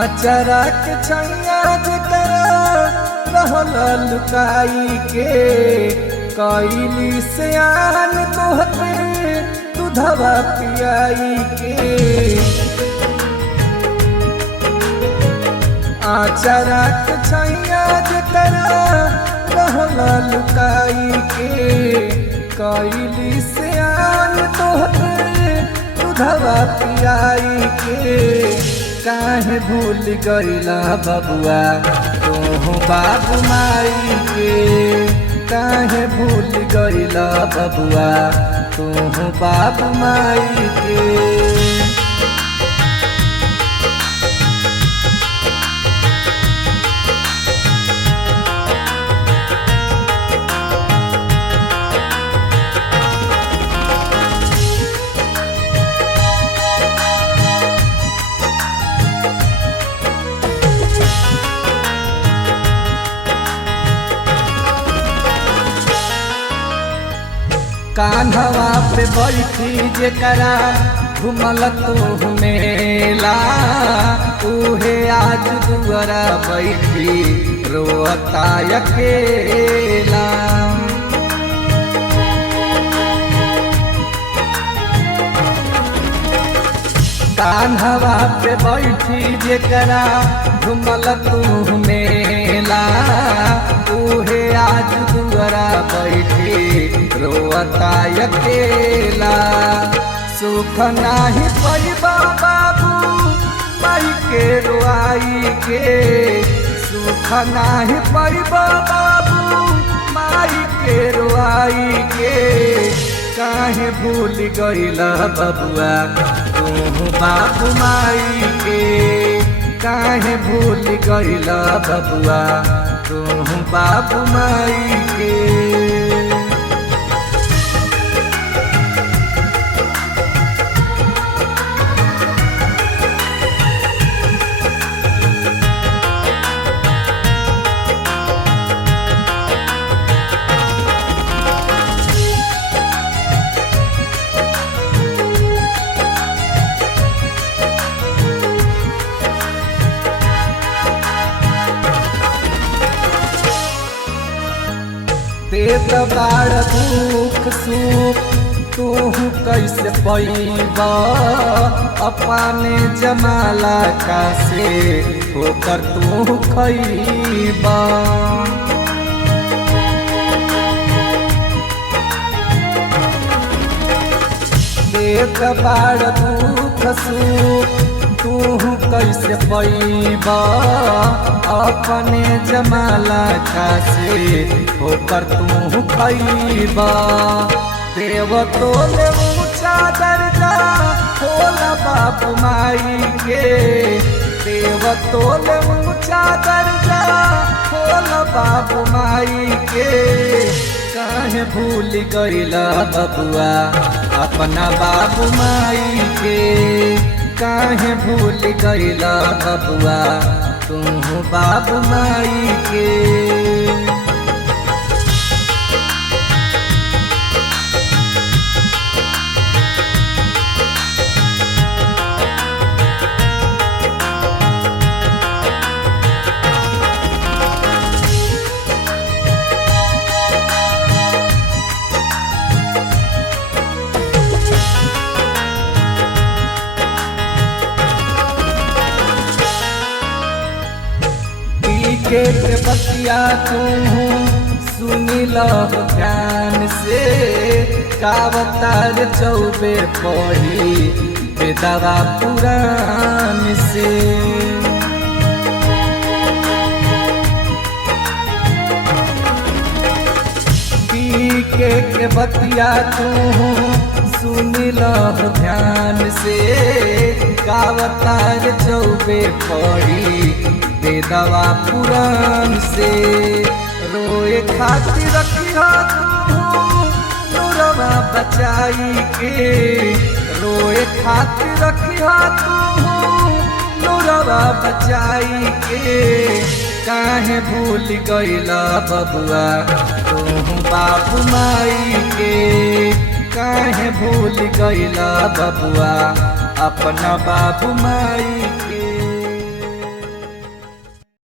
आचरा के छैया जकरा रहल लुकाई के कैली से आन तोहते दूधवा पियाई के। आचरा के छैया जकरा रहल लुकाई के कैली से आन तोहते दूधवा पियाई के। काहे भूल गईला बबुआ तोहू बाबू माई के। काहे भूल गईला बबुआ तोहू बाबू माई के। कान्हवा पे बैठी जेकरा घुमल तू मेला उहे आज दुआरा बैठी रोता अकेला। कान्हवा पे बैठी जेकरा घुमल तू मेला उहे आज दुआरा बैठी रोता अकेला। सुख नाही पैबा बाबू माई के रुआई के। सुख नाही पैबा बाबू माई के रुआई के। काहे भूल गईला बबुआ तू बाबू माई के। काहे भूल गईला बबुआ तू बाबू माई के। देत बाड़ दुख सुख तू कैसे पैबा अपने जमाला का से होकर तू खैबा। देत बाड़ दुख सुख तू कैसे पैबा अपने जमाला का से होकर तू खैबा। देव तोले ऊंचा दर्जा होला बाबू माई के। देव तोले ऊंचा दर्जा होला बाबू माई के। काहे भूल गईला बबुआ अपना बाबू माई के। काहे भूल गईला बबुआ तू बाबू माई के। के बतिया तू सुनी लो ध्यान से। कावतार चौबे पढ़ी बेदवा पुराण से। के बतिया तू सुनी लो ध्यान से। कावतार चौबे पढ़ी बेदवा पुराण से। रोए खातिर रखिया तू नूरवा बचाई के। रोए खातिर रखिया तू नूरवा बचाई के। काहे भूल गईला बबुआ तू बाबू माई के। काहे भूल गईला बबुआ अपना बाबू माई के।